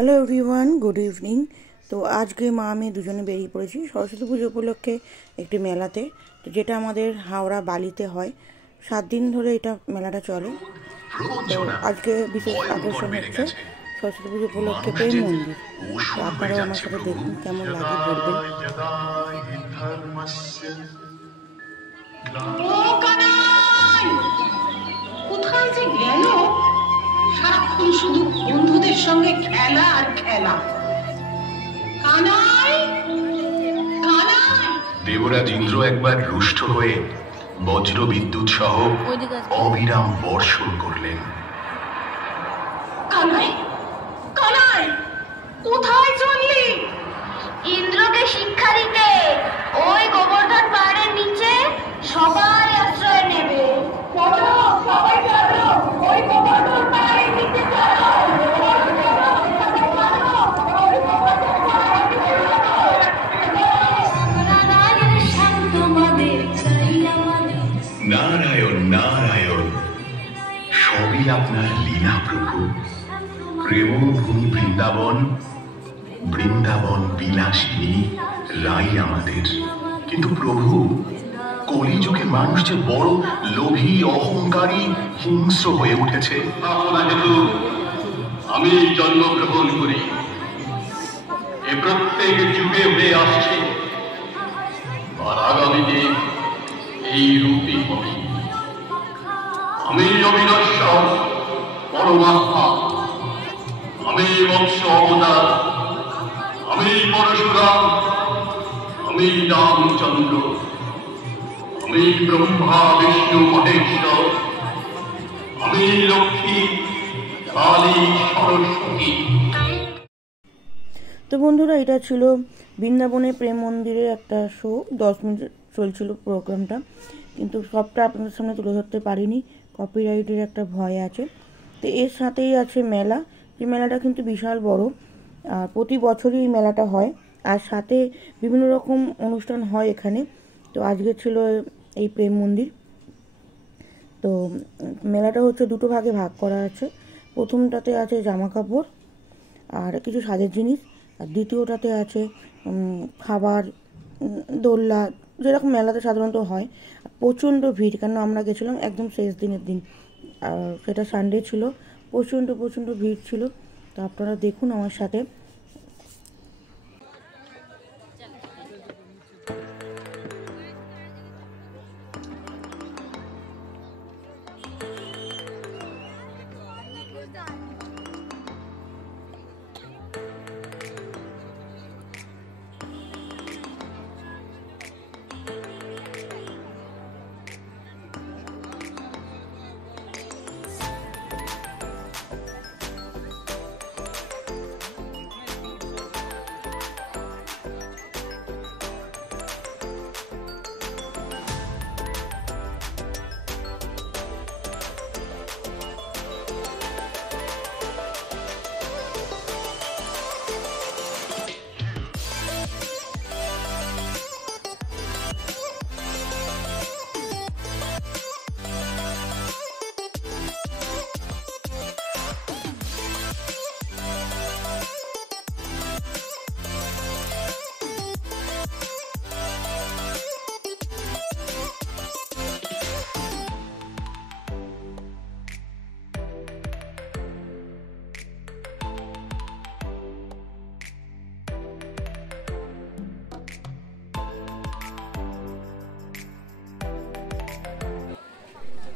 Hello everyone, good evening. তো আজকে মা আমি দুজনে বেরিয়ে পড়েছি সরস্বতী পুজো উপলক্ষে একটি মেলাতে, তো যেটা আমাদের হাওড়া বালিতে হয়। 7 দিন ধরে এটা মেলাটা চলে। তো আজকে বিশেষ আকর্ষণ হচ্ছে সরস্বতী পুজো উপলক্ষে প্রেম মন্দির। তো আপনারাও আমার সাথে দেখুন, কেমন লাগে বলবেন। কোথায় যে গেল? সারাক্ষণ শুধু বন্ধুদের সঙ্গে খেলা আর খেলা। কানাই কানাই। দেবরাজ ইন্দ্র একবার রুষ্ট হয়ে বজ্র বিদ্যুৎ সহ অবিরাম বর্ষণ করলেন। কানাই কানাই, কোথায় চললি? ইন্দ্রকে শিক্ষা দিতে ওই গোবর্ধন পাহাড়ের নিচে সবাই আশ্রয় নেবে। চলো সবাই চলো, ওই গোবর্ধন পাহাড়ের নিচে চলো। নারায়ণ নারায়ণ, সবই আপনার লীলা প্রভু। প্রেমভূমি বৃন্দাবন, বৃন্দাবন বিলাসিনী রাই আমাদের। কিন্তু প্রভু, কলিযুগে মানুষ যে বড় লোভী, অহংকারী, হিংস্র হয়ে উঠেছে। আমি জন্মগ্রহণ করি, এ প্রত্যেক যুগে হয়ে আসছে, আর আগামীতে এই রূপই হবে। আমি অবিনশ্বর পরমাত্মা, আমি মৎস্য অবতার, আমি পরশুরাম, আমি রামচন্দ্র, আমি ব্রহ্মা বিষ্ণু মহেশ্বর, আমি লক্ষ্মী কালী সরস্বতী। তো বন্ধুরা, এটা ছিল বৃন্দাবনে প্রেম মন্দিরের একটা শো। 10 মিনিট চলছিল প্রোগ্রামটা, কিন্তু সবটা আপনাদের সামনে তুলে ধরতে পারিনি, কপিরাইটের একটা ভয় আছে। তো এর সাথেই আছে মেলা, যে মেলাটা কিন্তু বিশাল বড়, আর প্রতি বছরই এই মেলাটা হয়, আর সাথে বিভিন্ন রকম অনুষ্ঠান হয় এখানে। তো আজকে ছিল এই প্রেম মন্দির। তো মেলাটা হচ্ছে দুটো ভাগে ভাগ করা আছে। প্রথমটাতে আছে জামা কাপড় আর কিছু সাজের জিনিস, আর দ্বিতীয়টাতে আছে খাবার, দোলনা, যেরকম মেলাতে সাধারণত হয়। প্রচণ্ড ভিড়, কেন আমরা গেছিলাম একদম শেষ দিনের দিন, আর সেটা সানডে ছিল। প্রচণ্ড ভিড় ছিল। তো আপনারা দেখুন আমার সাথে।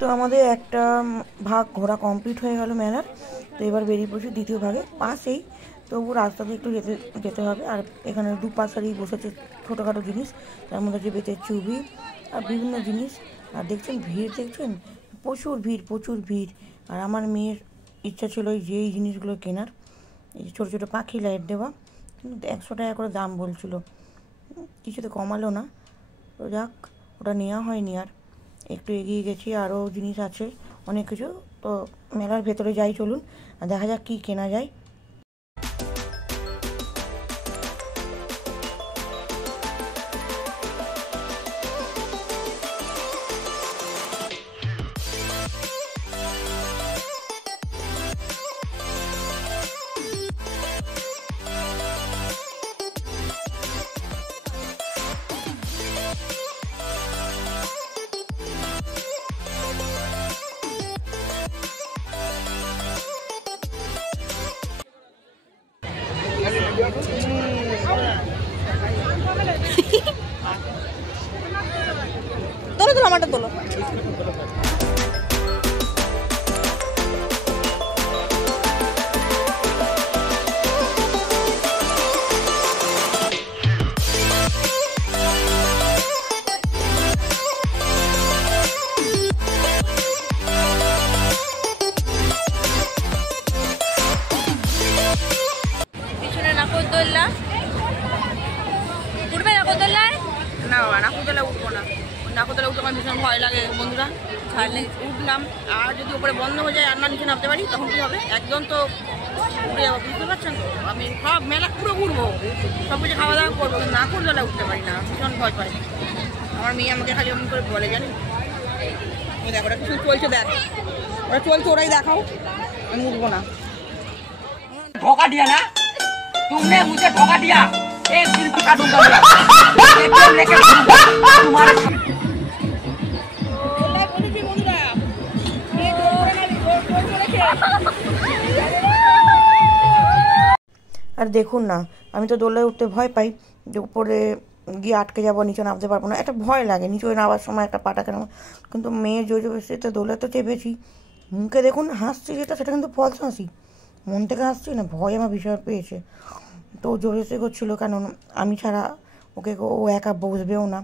তো আমাদের একটা ভাগ ঘোরা কমপ্লিট হয়ে গেল মেলার। তো এবার বেরিয়ে পড়ছি দ্বিতীয় ভাগে। পাশেই, তবু রাস্তা দিয়ে একটু যেতে হবে। আর এখানে দুপাশারই বসেছে ছোটোখাটো জিনিস, তার মধ্যে যে বেতের চুবি আর বিভিন্ন জিনিস। আর দেখছেন ভিড়, দেখছেন প্রচুর ভিড়। আর আমার মেয়ের ইচ্ছা ছিল এই জিনিসগুলো কেনার, এই ছোটো ছোটো পাখি লাইট দেওয়া, কিন্তু 100 টাকা করে দাম বলছিল, কিছুতে কমালো না। তো যাক, ওটা নেওয়া হয়নি। আর একটু এগিয়ে গেছি, আরও জিনিস আছে অনেক কিছু। তো মেলার ভেতরে যাই, চলুন দেখা যাক কী কেনা যায়। তোলো তোলো আমারটা তোলো। পিছনে নাকরদোল্লা উঠবে, নাকরদোল্লায় না বাবা, নাকরদোল্লা উঠবো না। নাকরদোল্লা উঠতে আমার ভীষণ ভয় লাগে বন্ধুরা। ছাড়লে উঠলাম, আর যদি উপরে বন্ধ হয়ে যায় আর না নিচে নামতে পারি তখন কী হবে? একদম তো উঠে যাবো, বুঝতে পারছেন তো? আমি সব মেলা পুরো ঘুরবো, সব কিছু খাওয়া দাওয়া করবো, নাকরদোল্লা উঠতে পারি না, ভীষণ ভয় পাই। আমার মেয়ে আমাকে খালি এমন করে বলে, জানি দেখো ওরা কিছু চলছে, দেখ ওরা চলছে, ওরাই দেখাও, আমি উঠবো না। धोखा दिया ना तुमने, मुझे धोखा दिया। एक दिन पका दूंगा मैं, एकदम लेके तुम्हारा। আর দেখুন না, আমি তো দোলায় উঠতে ভয় পাই, যে উপরে গিয়ে আটকে যাবো, নিচে নামতে পারবো না, একটা ভয় লাগে নিচে নামার সময়, একটা পাটা কেন। কিন্তু মেয়ের জোর জবরদস্তিতে দোলায় তো চেপেছি, মুখে দেখুন হাসছি, যেটা সেটা কিন্তু ফলস হাসি, মন থেকে হাসছি না, ভয় আমার ভীষণ পেয়েছে। তো জোরজবরদস্তি করছিলো, কারণ আমি ছাড়া ওকে ও একা বসবেও না,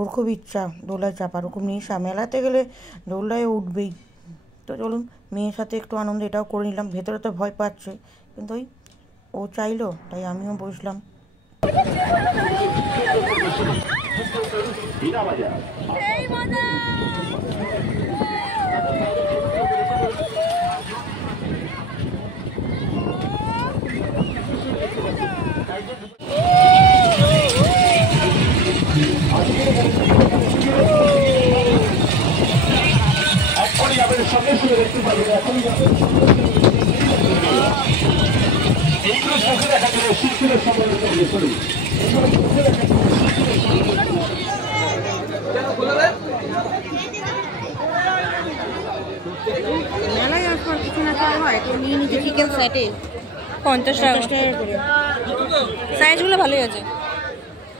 ওর খুব ইচ্ছা দোলায় চাপার, ওরকম নেশা, মেলাতে গেলে দোলায় উঠবেই। তো চলুন মেয়ের সাথে একটু আনন্দ এটাও করে নিলাম। ভেতরে তো ভয় পাচ্ছে, কিন্তু ওই ও চাইলো তাই আমিও বসলাম। মেলায় আসবার কিছু না কিছু হয় তো নিয়ে নিচে চিকেন সেটে 50 টাকা করে। সাইজগুলো ভালোই আছে,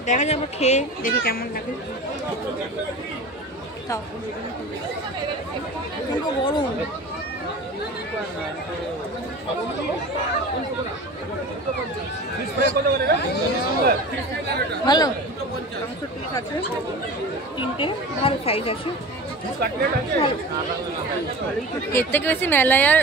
দেখা যাবে খেয়ে দেখি কেমন লাগে। তাও গরম ভালো, মাংস পিস আছে 3টে, ভালো সাইজ আছে। এর থেকে বেশি মেলায় আর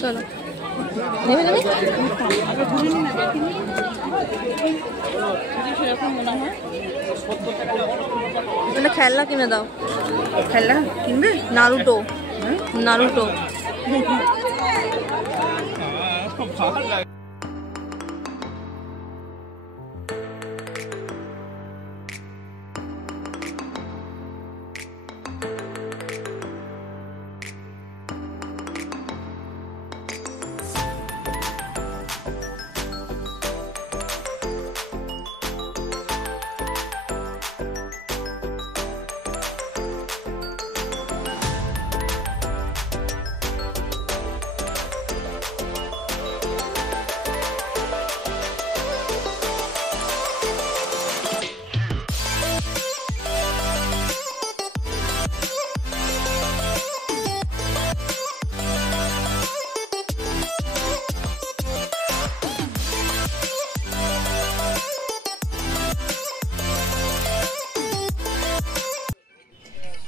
চলো সেরকম মনে হয়। তাহলে খেলনা কিনে দাও। খেলনা কিনবে? Naruto, Naruto.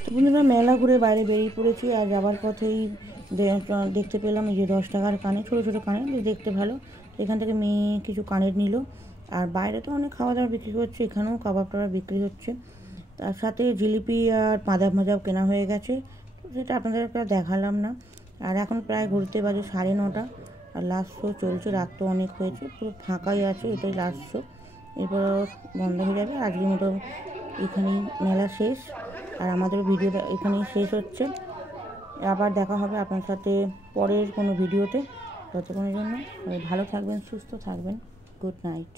তো বন্ধুরা মেলা ঘুরে বাইরে বেরিয়ে পড়েছি, আর যাবার পথেই দেখতে পেলাম এই যে 10 টাকার কানে, ছোটো ছোটো কানে, দেখতে ভালো। এখান থেকে মেয়ে কিছু কানের নিল, আর বাইরে তো অনেক খাওয়া দাওয়া বিক্রি হচ্ছে, এখানেও কাবাব টাবাব বিক্রি হচ্ছে, তার সাথে জিলিপি আর বাদাম ভাজাও কেনা হয়ে গেছে, সেটা আপনাদেরকে দেখালাম না। আর এখন প্রায় ঘুরতে বাজে 9:30, আর লাস্ট শো চলছে, রাত তো অনেক হয়েছে, পুরো ফাঁকাই আছে, এটাই লাস্ট শো, এরপর বন্ধ হয়ে যাবে। আজকের মতো এখানেই মেলা শেষ, আর আমাদের ভিডিওটা এখানেই শেষ হচ্ছে। আবার দেখা হবে আপনার সাথে পরের কোনো ভিডিওতে, ততক্ষণের জন্য ভালো থাকবেন, সুস্থ থাকবেন, গুড নাইট।